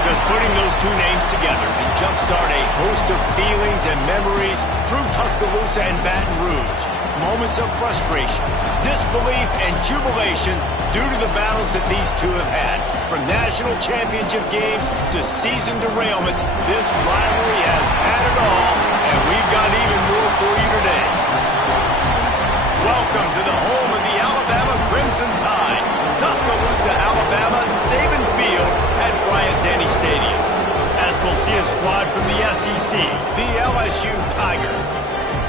Just putting those two names together can jumpstart a host of feelings and memories through Tuscaloosa and Baton Rouge. Moments of frustration, disbelief, and jubilation due to the battles that these two have had. From national championship games to season derailments, this rivalry has had it all, and we've got even more for you today. Welcome to the home of the Alabama Crimson Tide, Tuscaloosa, Alabama, Saban Field at Bryant-Denny Stadium. As we'll see a squad from the SEC, the LSU Tigers,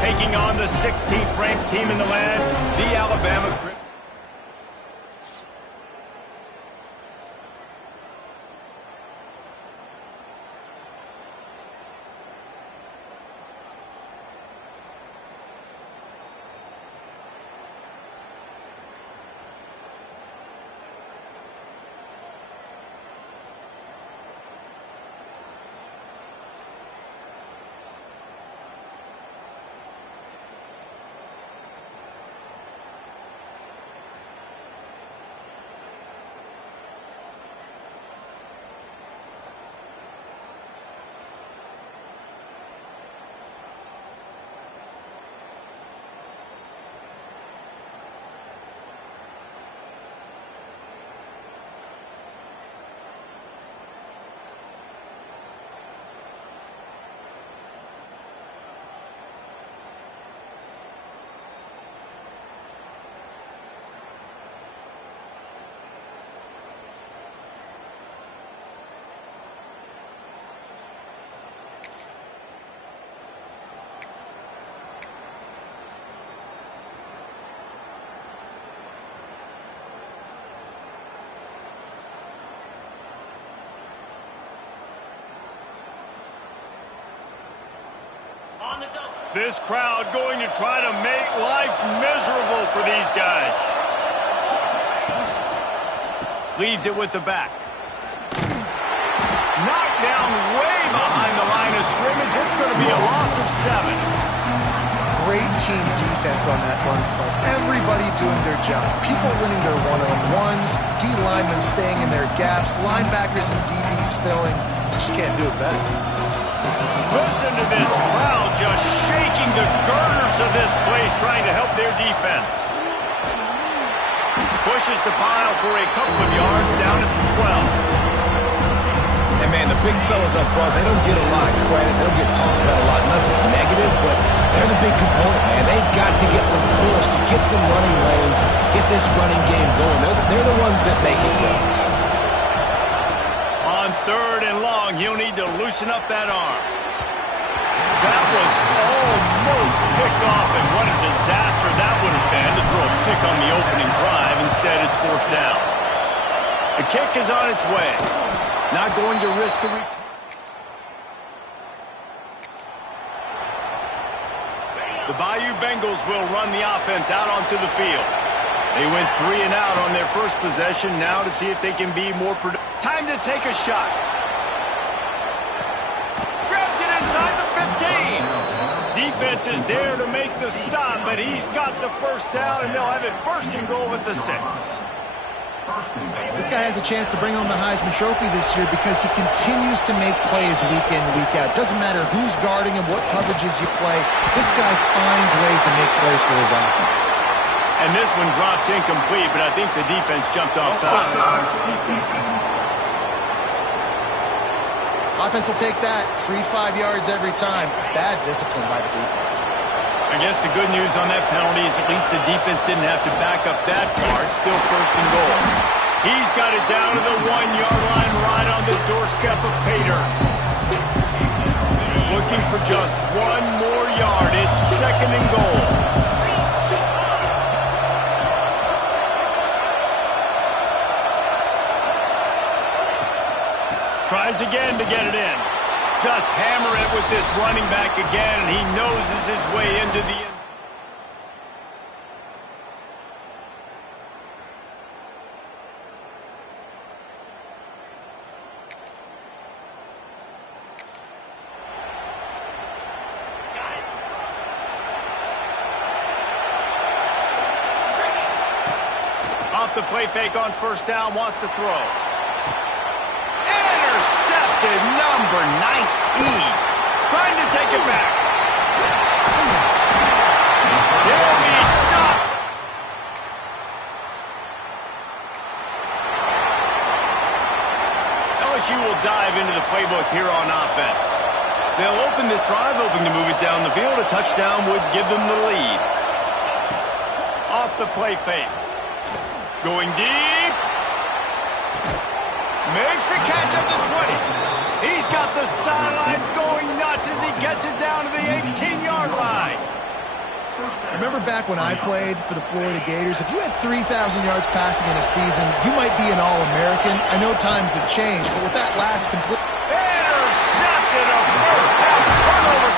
taking on the 16th ranked team in the land, the Alabama Crimson. This crowd going to try to make life miserable for these guys. Leaves it with the back. Knocked down way behind the line of scrimmage. It's going to be a loss of 7. Great team defense on that run play. Everybody doing their job. People winning their one-on-ones, D-linemen staying in their gaps, linebackers and DBs filling. Just can't do it better. Listen to this crowd just shaking the girders of this place, trying to help their defense. Pushes the pile for a couple of yards down at the 12. And man, the big fellas up front, they don't get a lot of credit. They don't get talked about a lot unless it's negative, but they're the big component, man. They've got to get some push, to get some running lanes, get this running game going. They're the ones that make it go. On 3rd and long, he'll need to loosen up that arm. That was almost picked off, and what a disaster that would have been to throw a pick on the opening drive. Instead, it's 4th down. The kick is on its way. Not going to risk a return. The Bayou Bengals will run the offense out onto the field. They went 3 and out on their first possession, now to see if they can be more productive. Time to take a shot. Inside the 15. Defense is there to make the stop, but he's got the first down, and they'll have it 1st and goal at the 6. This guy has a chance to bring home the Heisman Trophy this year because he continues to make plays week in, week out. Doesn't matter who's guarding him, what coverages you play. This guy finds ways to make plays for his offense. And this one drops incomplete, but I think the defense jumped offside. Offense will take that. Free 5 yards every time. Bad discipline by the defense. I guess the good news on that penalty is at least the defense didn't have to back up that far. It's still 1st and goal. He's got it down to the 1-yard line right on the doorstep of Pater. Looking for just 1 more yard. It's 2nd and goal. Tries again to get it in. Just hammer it with this running back again, and he noses his way into the end. Off the play fake on 1st down, wants to throw. Intercepted! to number 19. Trying to take it back. He'll be stopped. LSU will dive into the playbook here on offense. They'll open this drive, hoping to move it down the field. A touchdown would give them the lead. Off the play fake. Going deep. Makes a catch at the 20. He's got the sidelines going nuts as he gets it down to the 18-yard line. Remember back when I played for the Florida Gators, if you had 3,000 yards passing in a season, you might be an All-American. I know times have changed, but with that last complete... Intercepted, a first half turnover.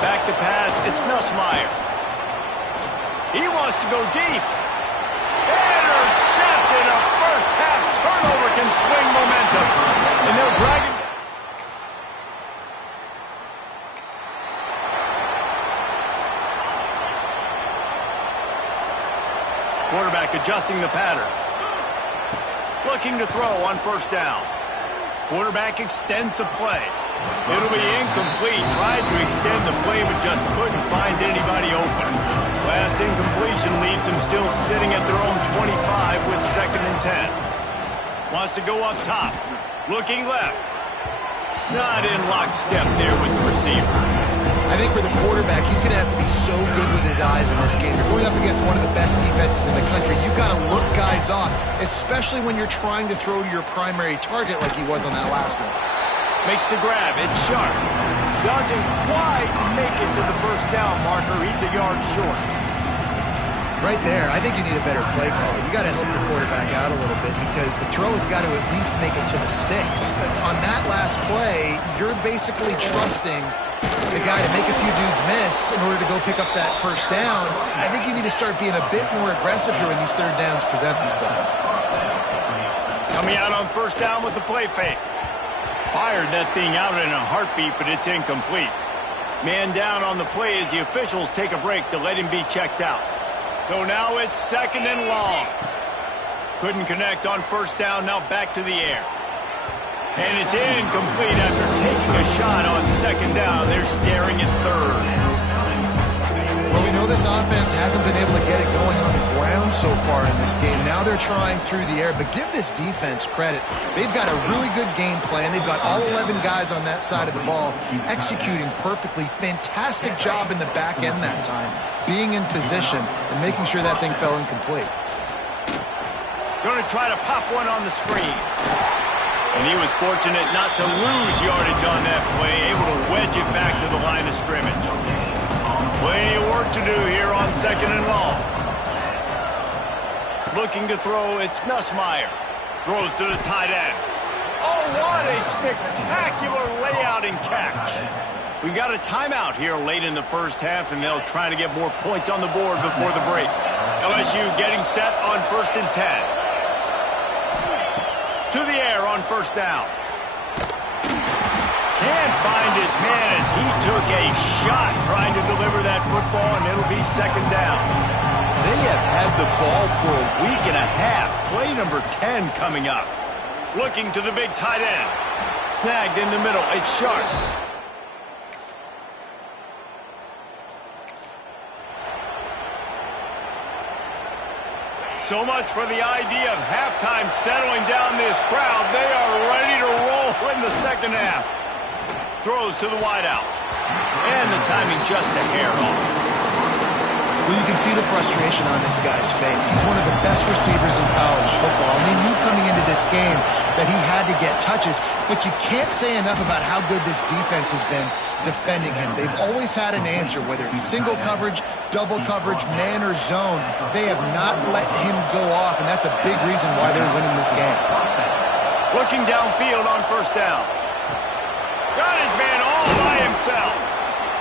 Back to pass, it's Nussmeier. He wants to go deep. Intercepted, a first half turnover can swing momentum. And they'll drag him. Quarterback adjusting the pattern. Looking to throw on first down. Quarterback extends the play. It'll be incomplete. Tried to extend the play, but just couldn't find anybody open. Last incompletion leaves them still sitting at their own 25 with 2nd and 10. Wants to go up top. Looking left. Not in lockstep there with the receiver. I think for the quarterback, he's going to have to be so good with his eyes in this game. You're going up against one of the best defenses in the country. You've got to look guys off, especially when you're trying to throw to your primary target like he was on that last one. Makes the grab. It's Sharp. Doesn't quite make it to the first down marker. He's a yard short. Right there, I think you need a better play call. You got to help your quarterback out a little bit because the throw has got to at least make it to the sticks. On that last play, you're basically trusting the guy to make a few dudes miss in order to go pick up that first down. I think you need to start being a bit more aggressive here when these third downs present themselves. Coming out on first down with the play fake. Fired that thing out in a heartbeat, but it's incomplete. Man down on the play as the officials take a break to let him be checked out. So now it's 2nd and long. Couldn't connect on first down, now back to the air. And it's incomplete after taking a shot on 2nd down. They're staring at 3rd. Well, we know this offense hasn't been able to get it going on the ground so far in this game. Now they're trying through the air, but give this defense credit. They've got a really good game plan. They've got all 11 guys on that side of the ball executing perfectly. Fantastic job in the back end that time, being in position and making sure that thing fell incomplete. Going to try to pop one on the screen. And he was fortunate not to lose yardage on that play, able to wedge it back to the line of scrimmage. Plenty of work to do here on 2nd and long. Looking to throw, it's Nussmeier. Throws to the tight end. Oh, what a spectacular layout and catch. We got a timeout here late in the first half, and they'll try to get more points on the board before the break. LSU getting set on 1st and 10. To the air on first down. Can't find his man as he took a shot trying to deliver that football, and it'll be 2nd down. They have had the ball for a week and a half. Play number 10 coming up. Looking to the big tight end. Snagged in the middle. It's Sharp. So much for the idea of halftime settling down this crowd. They are ready to roll in the 2nd half. Throws to the wideout. And the timing just a hair off. Well, you can see the frustration on this guy's face. He's one of the best receivers in college football. And they knew coming into this game that he had to get touches. But you can't say enough about how good this defense has been defending him. They've always had an answer, whether it's single coverage, double coverage, man or zone. They have not let him go off, and that's a big reason why they're winning this game. Looking downfield on first down. Got his man all by himself.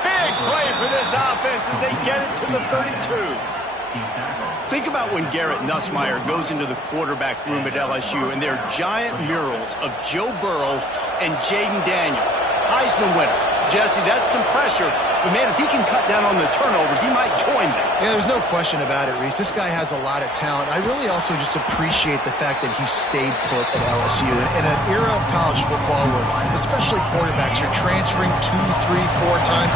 Big play for this offense as they get it to the 32. Think about when Garrett Nussmeier goes into the quarterback room at LSU and there are giant murals of Joe Burrow and Jaden Daniels, Heisman winners. Jesse, that's some pressure. But, man, if he can cut down on the turnovers, he might join them. Yeah, there's no question about it, Reese. This guy has a lot of talent. I really also just appreciate the fact that he stayed put at LSU. In an era of college football where especially quarterbacks are transferring 2, 3, 4 times,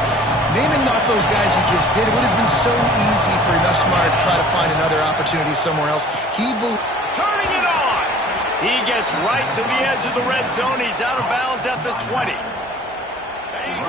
naming off those guys you just did, it would have been so easy for Nussmeier to try to find another opportunity somewhere else. Turning it on. He gets right to the edge of the red zone. He's out of bounds at the 20.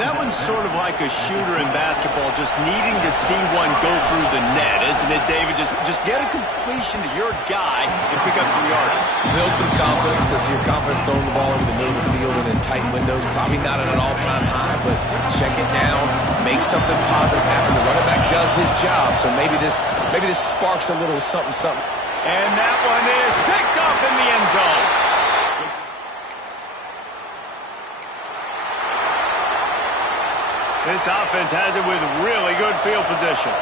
That one's sort of like a shooter in basketball, just needing to see one go through the net, isn't it, David? Just get a completion to your guy and pick up some yardage. Build some confidence, because your confidence throwing the ball over the middle of the field and in tight windows, probably not at an all-time high, but check it down, make something positive happen. The running back does his job, so maybe this sparks a little something. And that one is picked off in the end zone. This offense has it with really good field position.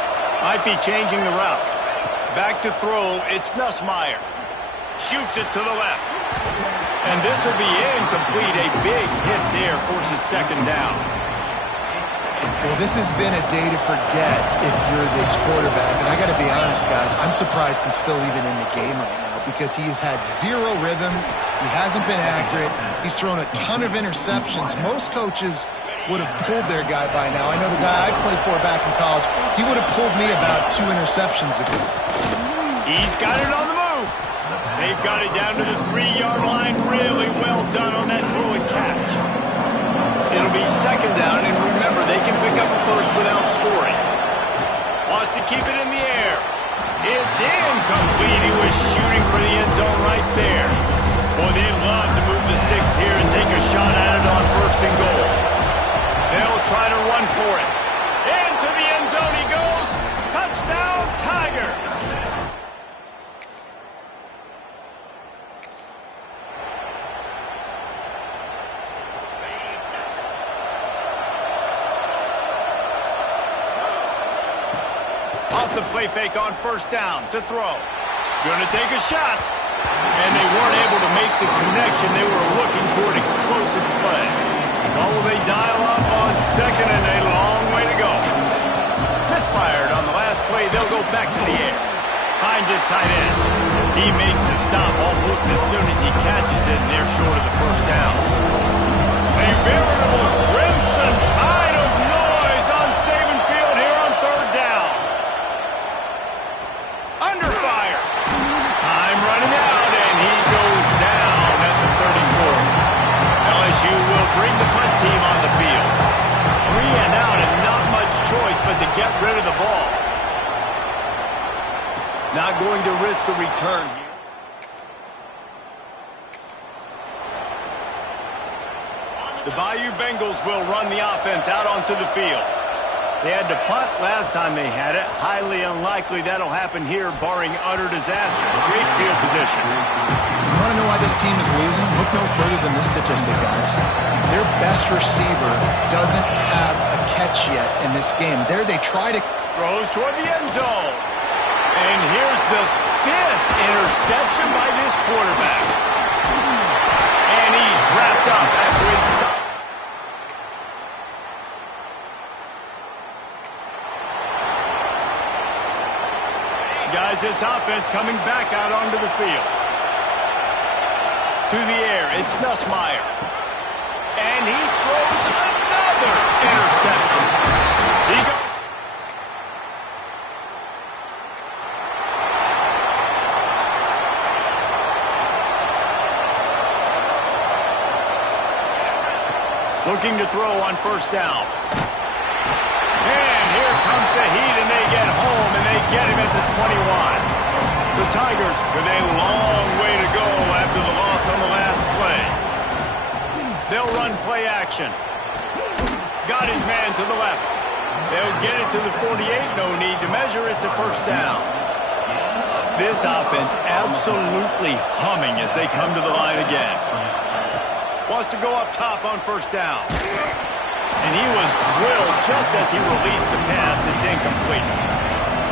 Might be changing the route. Back to throw, it's Nussmeier. Shoots it to the left. And this will be incomplete. A big hit there forces second down. Well, this has been a day to forget if you're this quarterback. And I got to be honest, guys, I'm surprised he's still even in the game right now because he's had zero rhythm. He hasn't been accurate. He's thrown a ton of interceptions. Most coaches would have pulled their guy by now. I know the guy I played for back in college, he would have pulled me about 2 interceptions ago. He's got it on the move. They've got it down to the 3-yard line. Really well done on that throw and catch. It'll be second down, and remember, they can pick up a first without scoring. Wants to keep it in the air. It's incomplete. He was shooting for the end zone right there. Boy, they'd love to move the sticks here and take a shot at it on first and goal. They'll try to run for it. Into the end zone he goes. Touchdown, Tigers. Off the play fake on first down to throw. Gonna take a shot. And they weren't able to make the connection. They were looking for an explosive play. Well, will they dial up on second and a long way to go? Misfired on the last play. They'll go back to the air. Finds his tight end. He makes the stop almost as soon as he catches it, and they're short of the first down. A veritable crimson tide of noise on Saban Field here on third down. Under fire. Time running out, and he goes down at the 34. LSU will bring the punt team on the field. 3 and out and not much choice but to get rid of the ball. Not going to risk a return here. The Bayou Bengals will run the offense out onto the field. They had to punt last time they had it. Highly unlikely that'll happen here, barring utter disaster. Great field position. You want to know why this team is losing? Look no further than this statistic, guys. Their best receiver doesn't have a catch yet in this game. There they try to... Throws toward the end zone. And here's the 5th interception by this quarterback. And he's wrapped up after a solid... Guys, this offense coming back out onto the field. To the air, it's Nussmeier. And he throws another interception. He goes. Looking to throw on first down. And here comes the heat, and they get home, and they get him at the 21. The Tigers with a long way to go after the loss on the last play. They'll run play action. Got his man to the left. They'll get it to the 48. No need to measure. It's a first down. This offense absolutely humming as they come to the line again. Wants to go up top on first down. And he was drilled just as he released the pass. It's incomplete.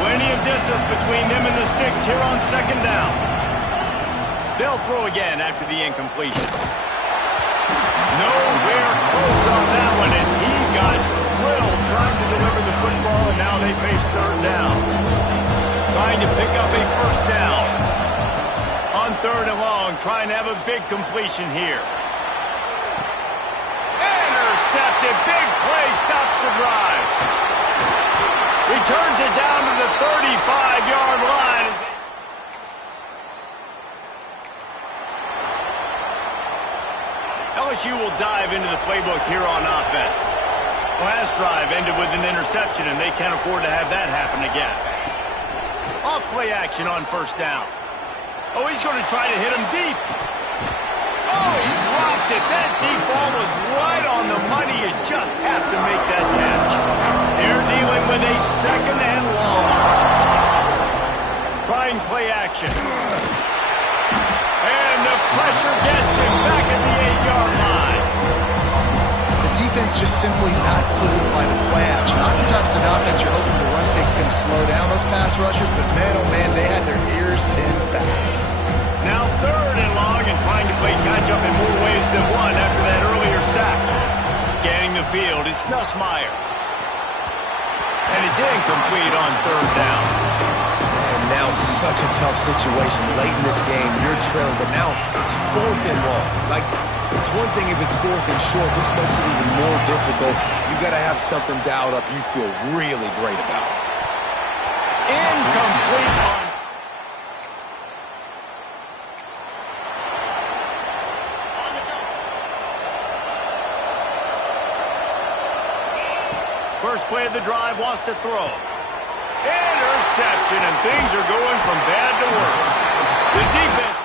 Plenty of distance between them and the sticks here on second down. They'll throw again after the incompletion. Nowhere close on that one as he got 3rd and long, trying to have a big completion here. Intercepted. Big play, stops the drive. Returns it down to the 35-yard line. LSU will dive into the playbook here on offense. Last drive ended with an interception, and they can't afford to have that happen again. Off play action on 1st down. Oh, he's going to try to hit him deep. Oh, he dropped it. That deep ball was right on the money. You just have to make that catch. They're dealing with a 2nd and long. Trying play action. And the pressure gets him back at the 8-yard line. The defense just simply not fooled by the play action. Oftentimes in offense, you're hoping the run fake's going to slow down those pass rushers, but man, oh man, they had their ears pinned back. Now 3rd and long, and trying to play catch-up in more ways than one after that earlier sack. Scanning the field, it's Nussmeier. And it's incomplete on 3rd down. And now such a tough situation. Late in this game, you're trailing, but now it's 4th and long. Like, it's one thing if it's 4th and short. This makes it even more difficult. You got to have something dialed up you feel really great about. Incomplete on... First play of the drive, wants to throw. Interception, and things are going from bad to worse. The defense,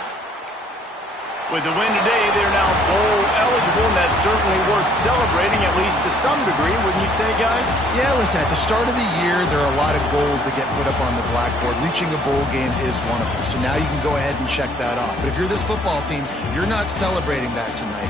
with the win today, they're now bowl eligible, and that's certainly worth celebrating, at least to some degree, wouldn't you say, guys? Yeah, listen, at the start of the year, there are a lot of goals that get put up on the blackboard. Reaching a bowl game is one of them. So now you can go ahead and check that off. But if you're this football team, you're not celebrating that tonight.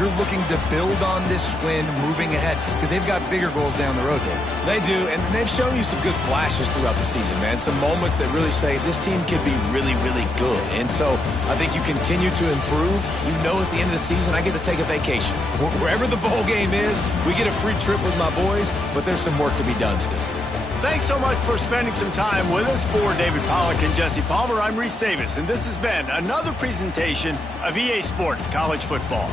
You're looking to build on this win moving ahead because they've got bigger goals down the road, Dave. They do, and they've shown you some good flashes throughout the season, man. Some moments that really say this team could be really, really good. And so I think you continue to improve. You know at the end of the season, I get to take a vacation. Wherever the bowl game is, we get a free trip with my boys, but there's some work to be done still. Thanks so much for spending some time with us. For David Pollack and Jesse Palmer, I'm Reese Davis, and this has been another presentation of EA Sports College Football.